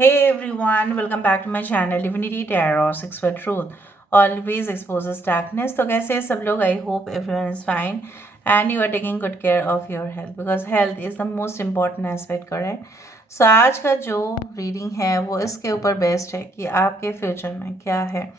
Hey everyone, welcome back to my channel Divinity Tarot 6 for Truth. Always exposes darkness. तो कैसे हैं सब लोग? I hope everyone is fine and you are taking good care of your health because health is the most important aspect, correct? So आज का जो reading है वो इसके ऊपर बेस्ड है कि आपके फ्यूचर में क्या है,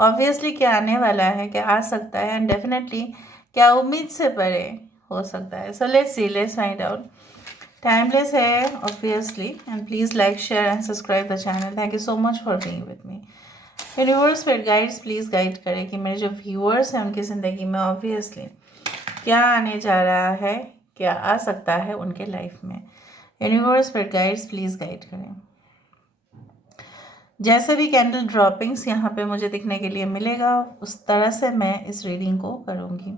ऑब्वियसली क्या आने वाला है, क्या आ सकता है एंड डेफिनेटली क्या उम्मीद से परे हो सकता है. So let's find out. Timeless है obviously and please like, share and subscribe the channel. Thank you so much for being with me. Universe spirit guides please guide करें कि मेरे जो व्यूअर्स हैं उनकी ज़िंदगी में ऑब्वियसली क्या आने जा रहा है, क्या आ सकता है उनके लाइफ में. Universe spirit guides please guide करें. जैसे भी कैंडल ड्रॉपिंग्स यहाँ पे मुझे दिखने के लिए मिलेगा उस तरह से मैं इस रीडिंग को करूँगी.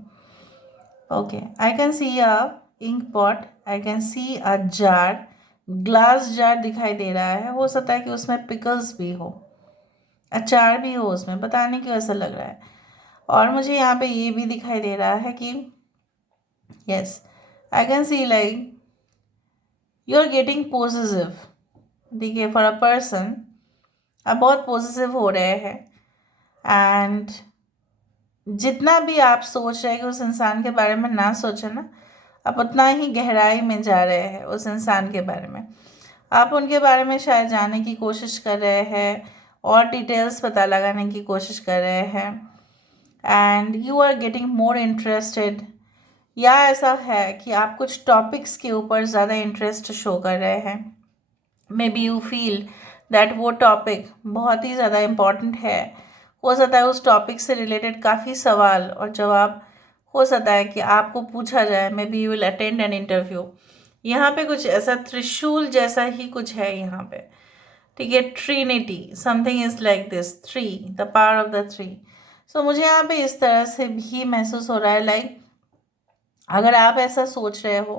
Okay, I can see a ink pot, I can see a jar, glass jar दिखाई दे रहा है. हो सकता है कि उसमें पिकल्स भी हो, अचार भी हो उसमें, पता नहीं क्यों ऐसा लग रहा है. और मुझे यहाँ पे ये भी दिखाई दे रहा है कि yes, I can see like you are getting possessive. देखिए, फॉर अ पर्सन आप बहुत पोजेसिव हो रहे हैं एंड जितना भी आप सोच रहे हैं कि उस इंसान के बारे में ना सोचें ना, आप उतना ही गहराई में जा रहे हैं उस इंसान के बारे में. आप उनके बारे में शायद जानने की कोशिश कर रहे हैं और डिटेल्स पता लगाने की कोशिश कर रहे हैं and you are getting more interested. या ऐसा है कि आप कुछ टॉपिक्स के ऊपर ज़्यादा इंटरेस्ट शो कर रहे हैं. May be you feel that वो टॉपिक बहुत ही ज़्यादा इम्पॉर्टेंट है. हो सकता है उस टॉपिक से रिलेटेड काफ़ी सवाल और जवाब हो सकता है कि आपको पूछा जाए. May be you will attend an interview. यहाँ पे कुछ ऐसा त्रिशूल जैसा ही कुछ है यहाँ पे, ठीक है. Trinity, something is like this, three, the power of the three. So मुझे यहाँ पे इस तरह से भी महसूस हो रहा है लाइक अगर आप ऐसा सोच रहे हो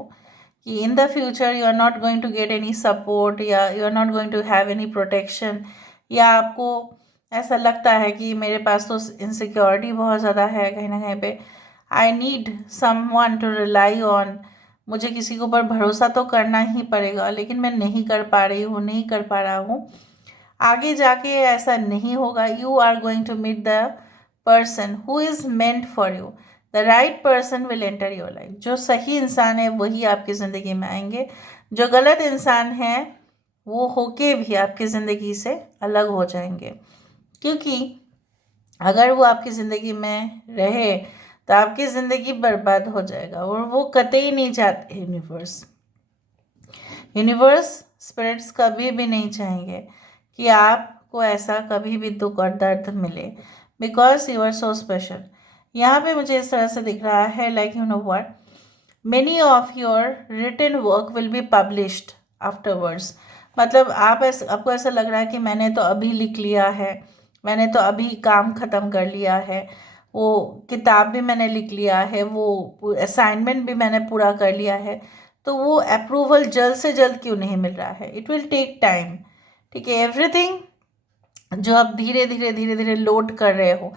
कि in the future you are not going to get any support या you are not going to have any protection, या आपको ऐसा लगता है कि मेरे पास तो इनसिक्योरिटी बहुत ज़्यादा है कहीं ना कहीं पे, I need someone to rely on, मुझे किसी के ऊपर भरोसा तो करना ही पड़ेगा लेकिन मैं नहीं कर पा रही हूँ, नहीं कर पा रहा हूँ. आगे जाके ऐसा नहीं होगा. You are going to meet the person who is meant for you. The right person will enter your life. जो सही इंसान है वही आपकी ज़िंदगी में आएंगे. जो गलत इंसान है वो होके भी आपकी ज़िंदगी से अलग हो जाएंगे, क्योंकि अगर वो आपकी ज़िंदगी में रहे तो आपकी ज़िंदगी बर्बाद हो जाएगा और वो कतई नहीं चाहते. यूनिवर्स स्पिरिट्स कभी भी नहीं चाहेंगे कि आपको ऐसा कभी भी दुख और दर्द मिले, because you are so special. यहाँ पे मुझे इस तरह से दिख रहा है like you know what, many of your written work will be published afterwards. मतलब आपको ऐसा लग रहा है कि मैंने तो अभी लिख लिया है, मैंने तो अभी काम ख़त्म कर लिया है, वो किताब भी मैंने लिख लिया है, वो असाइनमेंट भी मैंने पूरा कर लिया है, तो वो अप्रूवल जल्द से जल्द क्यों नहीं मिल रहा है. इट विल टेक टाइम, ठीक है. एवरीथिंग जो आप धीरे धीरे धीरे धीरे लोड कर रहे हो,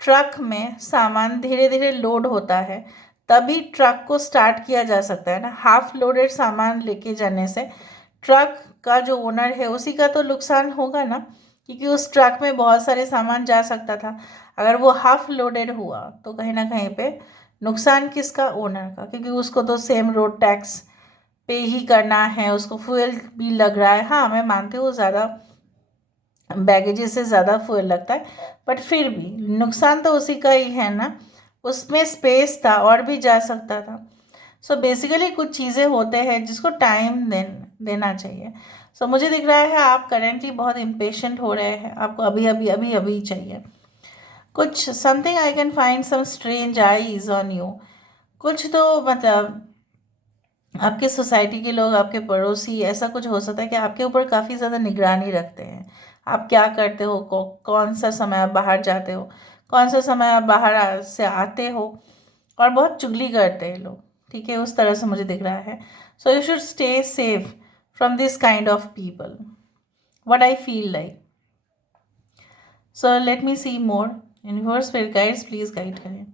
ट्रक में सामान धीरे धीरे लोड होता है तभी ट्रक को स्टार्ट किया जा सकता है ना. हाफ लोडेड सामान लेके जाने से ट्रक का जो ओनर है उसी का तो नुकसान होगा ना, क्योंकि उस ट्रक में बहुत सारे सामान जा सकता था. अगर वो हाफ लोडेड हुआ तो कहीं ना कहीं पे नुकसान किसका? ओनर का, क्योंकि उसको तो सेम रोड टैक्स पे ही करना है, उसको फ्यूल भी लग रहा है. हाँ, मैं मानती हूँ ज़्यादा बैगेजेस से ज़्यादा फ्यूल लगता है, बट फिर भी नुकसान तो उसी का ही है ना. उसमें स्पेस था और भी जा सकता था. सो बेसिकली कुछ चीज़ें होते हैं जिसको टाइम देना चाहिए. सो मुझे दिख रहा है आप करेंटली बहुत इम्पेशेंट हो रहे हैं, आपको अभी अभी अभी अभी चाहिए कुछ. Something I can find some strange eyes on you. कुछ तो मतलब आपके सोसाइटी के लोग, आपके पड़ोसी, ऐसा कुछ हो सकता है कि आपके ऊपर काफ़ी ज़्यादा निगरानी रखते हैं. आप क्या करते हो, कौन सा समय आप बाहर जाते हो, कौन सा समय आप बाहर से आते हो, और बहुत चुगली करते हैं लोग, ठीक है. उस तरह से मुझे दिख रहा है. So you should stay safe from this kind of people, what I feel like. So let me see more. Universe spirit guides please guide करें.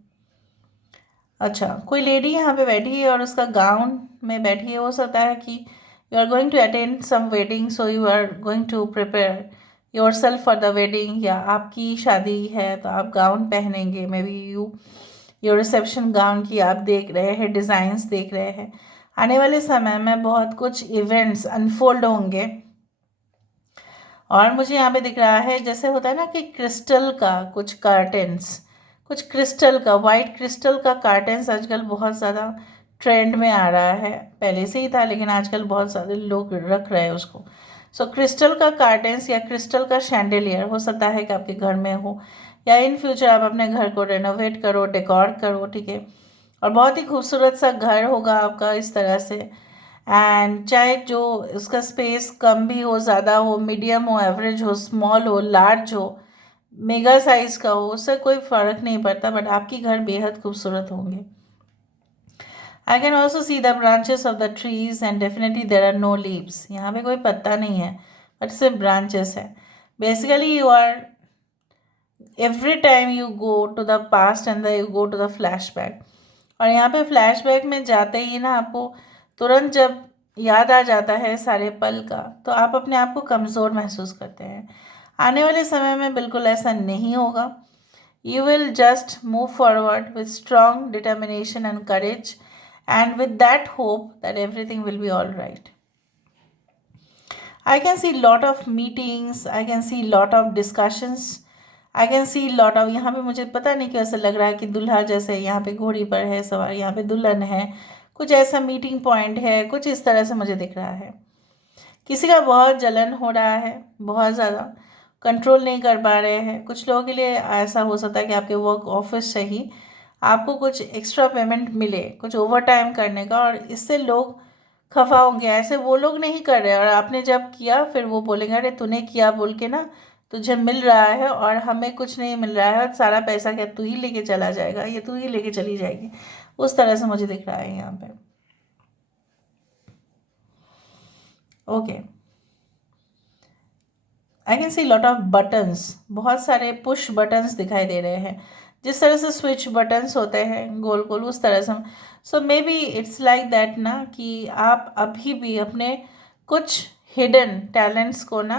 अच्छा, कोई लेडी यहाँ पे बैठी है और उसका गाउन में बैठी है. हो सकता है कि You are going to attend some wedding, so you are going to prepare yourself for the wedding. या आपकी शादी है तो आप गाउन पहनेंगे, may be your reception gown की आप देख रहे हैं, डिज़ाइंस देख रहे हैं. आने वाले समय में बहुत कुछ इवेंट्स अनफोल्ड होंगे. और मुझे यहाँ पे दिख रहा है जैसे होता है ना कि क्रिस्टल का कुछ कर्टेंस, कुछ क्रिस्टल का, वाइट क्रिस्टल का कर्टेंस आजकल बहुत ज़्यादा ट्रेंड में आ रहा है. पहले से ही था लेकिन आजकल बहुत सारे लोग रख रहे हैं उसको. सो क्रिस्टल का कर्टेंस या क्रिस्टल का शैंडलियर हो सकता है कि आपके घर में हो, या इन फ्यूचर आप अपने घर को रेनोवेट करो, डेकोर करो, ठीक है. और बहुत ही खूबसूरत सा घर होगा आपका इस तरह से. एंड चाहे जो उसका स्पेस कम भी हो, ज़्यादा हो, मीडियम हो, एवरेज हो, स्मॉल हो, लार्ज हो, मेगा साइज़ का हो, उससे कोई फ़र्क नहीं पड़ता, बट आपकी घर बेहद खूबसूरत होंगे. I can also see the branches of the trees and definitely there are no leaves. यहाँ पे कोई पत्ता नहीं है बट सिर्फ ब्रांचेस है. Basically you are every time you go to the past and you go to the flashback. और यहाँ पे फ्लैशबैक में जाते ही ना आपको तुरंत जब याद आ जाता है सारे पल का, तो आप अपने आप को कमज़ोर महसूस करते हैं. आने वाले समय में बिल्कुल ऐसा नहीं होगा. You will just move forward with strong determination and courage, and with that hope that everything will be all right. I can see lot of meetings, I can see lot of discussions, I can see lot of, यहाँ पे मुझे पता नहीं क्यों ऐसा लग रहा है कि दुल्हा जैसे यहाँ पे घोड़ी पर है सवार, यहाँ पे दुल्हन है, कुछ ऐसा मीटिंग पॉइंट है, कुछ इस तरह से मुझे दिख रहा है. किसी का बहुत जलन हो रहा है, बहुत ज़्यादा कंट्रोल नहीं कर पा रहे हैं. कुछ लोगों के लिए ऐसा हो सकता है कि आपके वर्क ऑफिस से ही आपको कुछ एक्स्ट्रा पेमेंट मिले, कुछ ओवर टाइम करने का, और इससे लोग खफा होंगे. ऐसे वो लोग नहीं कर रहे और आपने जब किया फिर वो बोलेंगे अरे तूने किया बोल के ना तुझे मिल रहा है और हमें कुछ नहीं मिल रहा है, और सारा पैसा क्या तू ही लेके चला जाएगा, ये तू ही लेके चली जाएगी. उस तरह से मुझे दिख रहा है यहाँ पे. Okay, I can see lot of buttons, बहुत सारे पुश बटन्स दिखाई दे रहे हैं, जिस तरह से स्विच बटन्स होते हैं गोल गोल, उस तरह से. So may be it's like that ना कि आप अभी भी अपने कुछ हिडन टैलेंट्स को ना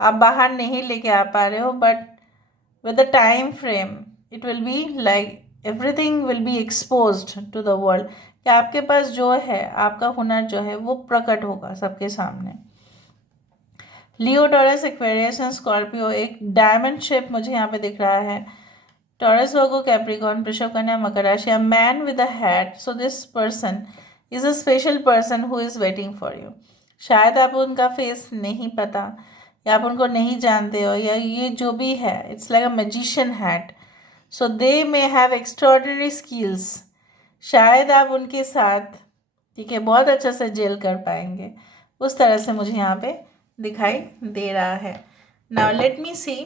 आप बाहर नहीं लेके आ पा रहे हो, but with the time frame it will be like everything will be exposed to the world, कि आपके पास जो है, आपका हुनर जो है वो प्रकट होगा सबके सामने. लियो, टॉरस, एक्वेरियस एंड स्कॉर्पियो, एक डायमंड शेप मुझे यहाँ पे दिख रहा है. टॉरस, वर्गो, कैप्रिकॉर्न, वृषभ, कन्या, मकर राशि. A man with a hat, so this person is a special person who is waiting for you. शायद आप उनका फेस नहीं पता, या आप उनको नहीं जानते हो, या ये जो भी है it's like a magician hat. So they may have extraordinary skills. शायद आप उनके साथ, ठीक है, बहुत अच्छा से जेल कर पाएंगे. उस तरह से मुझे यहाँ पे दिखाई दे रहा है. Now let me see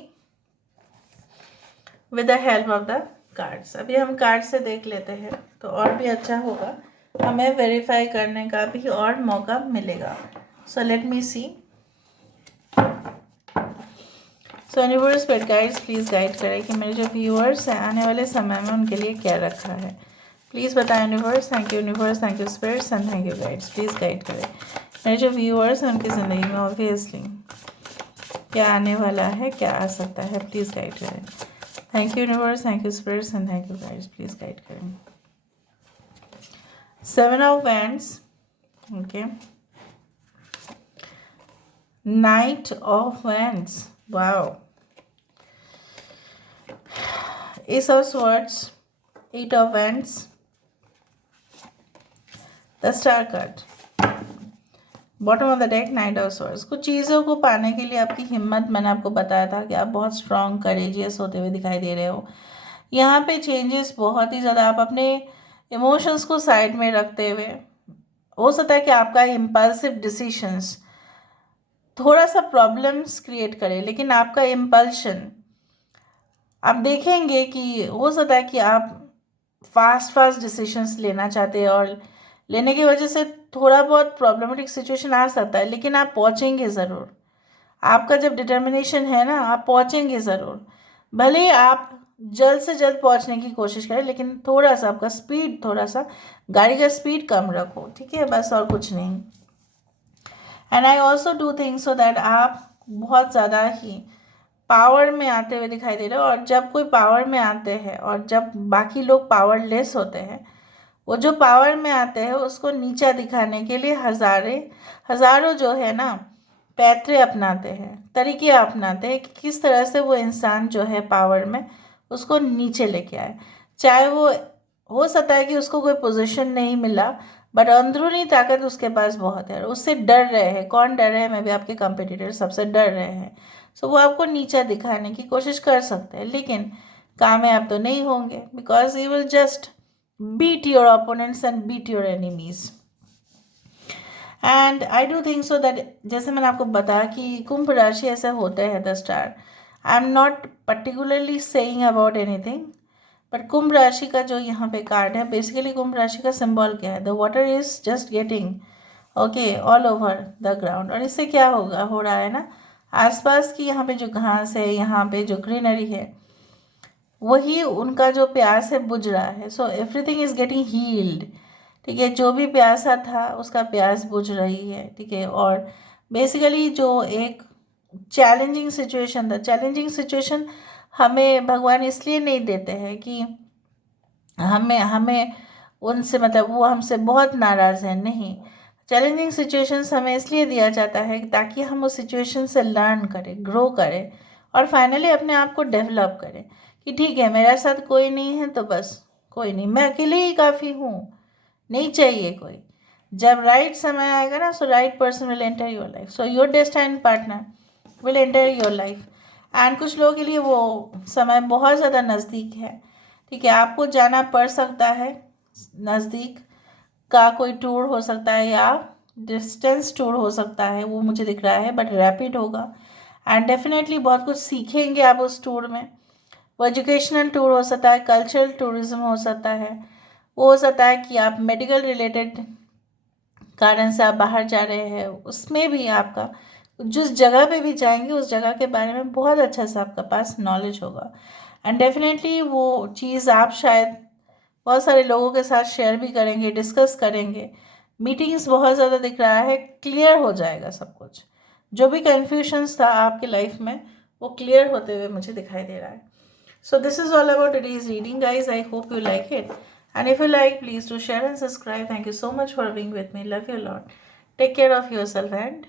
with the help of the cards. अभी हम कार्ड से देख लेते हैं तो और भी अच्छा होगा, हमें वेरीफाई करने का भी और मौका मिलेगा. So let me see. So universe paid guides please guide करें कि मेरे जो व्यूअर्स हैं आने वाले समय में उनके लिए क्या रखा है. प्लीज़ बताएं universe. Thank you universe, thank you spirits and thank you guides. Please guide करें मेरे जो व्यूअर्स हैं उनकी ज़िंदगी में ऑब्वियसली क्या आने वाला है, क्या आ सकता है. प्लीज़ गाइड करें. Thank you universe, thank you spirits and thank you guides. Please guide करें. 7 of wands, okay. Knight of Wands, wow. Ace of Swords, 8 of Wands, the Star card. Bottom of the deck, night of swords. कुछ चीज़ों को पाने के लिए आपकी हिम्मत, मैंने आपको बताया था कि आप बहुत स्ट्रॉन्ग करेजियस होते हुए दिखाई दे रहे हो. यहाँ पे चेंजेस बहुत ही ज़्यादा, आप अपने इमोशंस को साइड में रखते हुए, हो सकता है कि आपका इम्पल्सिव डिसीशंस थोड़ा सा प्रॉब्लम्स क्रिएट करे, लेकिन आपका इम्पल्शन आप देखेंगे कि हो सकता है कि आप फास्ट डिसीशंस लेना चाहते हैं और लेने की वजह से थोड़ा बहुत प्रॉब्लमेटिक सिचुएशन आ सकता है, लेकिन आप पहुंचेंगे ज़रूर. आपका जब डिटर्मिनेशन है ना, आप पहुंचेंगे ज़रूर. भले ही आप जल्द से जल्द पहुंचने की कोशिश करें, लेकिन थोड़ा सा आपका स्पीड, थोड़ा सा गाड़ी का स्पीड कम रखो, ठीक है, बस, और कुछ नहीं. And I also do think so that आप बहुत ज़्यादा ही पावर में आते हुए दिखाई दे रहे हो, और जब कोई पावर में आते हैं और जब बाकी लोग पावरलेस होते हैं, वो जो पावर में आते हैं उसको नीचा दिखाने के लिए हज़ारों जो है ना पैतरे अपनाते हैं, तरीके अपनाते हैं कि किस तरह से वो इंसान जो है पावर में उसको नीचे लेके आए। चाहे वो हो सकता है कि उसको कोई पोजीशन नहीं मिला, बट अंदरूनी ताकत उसके पास बहुत है, उससे डर रहे हैं। कौन डर रहे हैं? मैं भी आपके कंपटीटर सबसे डर रहे हैं। सो वो आपको नीचा दिखाने की कोशिश कर सकते हैं, लेकिन कामयाब तो नहीं होंगे, because you will just beat your opponents and beat your enemies. And I do think so that, जैसे मैंने आपको बताया कि कुंभ राशि ऐसे होते हैं the star. I am not particularly saying about anything, but Kumbh राशि का जो यहाँ पे कार्ड है, बेसिकली कुंभ राशि का सिंबल क्या है? The water is just getting okay all over the ground. और इससे क्या होगा, हो रहा है ना, आसपास की यहाँ पे जो घास है, यहाँ पे जो ग्रीनरी है, वही उनका जो प्यास है बुझ रहा है। So everything is getting heeled. ठीक है, जो भी प्यासा था उसका प्यास बुझ रही है। ठीक है, और बेसिकली जो एक चैलेंजिंग सिचुएशन था, चैलेंजिंग सिचुएशन हमें भगवान इसलिए नहीं देते हैं कि हमें हमें उनसे मतलब वो हमसे बहुत नाराज़ हैं, नहीं। चैलेंजिंग सिचुएशंस हमें इसलिए दिया जाता है ताकि हम उस सिचुएशन से लर्न करें, ग्रो करें, और फाइनली अपने आप को डेवलप करें कि ठीक है, मेरे साथ कोई नहीं है तो बस कोई नहीं, मैं अकेले ही काफ़ी हूँ, नहीं चाहिए कोई। जब राइट समय आएगा ना, so right person will enter your life, so your destined partner will enter your life. And कुछ लोगों के लिए वो समय बहुत ज़्यादा नज़दीक है। ठीक है, आपको जाना पड़ सकता है, नज़दीक का कोई टूर हो सकता है या डिस्टेंस टूर हो सकता है, वो मुझे दिख रहा है, बट रैपिड होगा। एंड डेफिनेटली बहुत कुछ सीखेंगे आप उस टूर में। वो एजुकेशनल टूर हो सकता है, कल्चरल टूरिज्म हो सकता है, वो हो सकता है कि आप मेडिकल रिलेटेड कारण से आप बाहर जा रहे हैं, उसमें भी आपका जिस जगह पे भी जाएंगे उस जगह के बारे में बहुत अच्छा से आपका पास नॉलेज होगा। एंड डेफिनेटली वो चीज़ आप शायद बहुत सारे लोगों के साथ शेयर भी करेंगे, डिस्कस करेंगे। मीटिंग्स बहुत ज़्यादा दिख रहा है, क्लियर हो जाएगा सब कुछ। जो भी कन्फ्यूजन्स था आपकी लाइफ में वो क्लियर होते हुए मुझे दिखाई दे रहा है। So this is all about today's reading, guys. I hope you like it. And if you like, please do share and subscribe. Thank you so much for being with me. Love you a lot. Take care of yourself and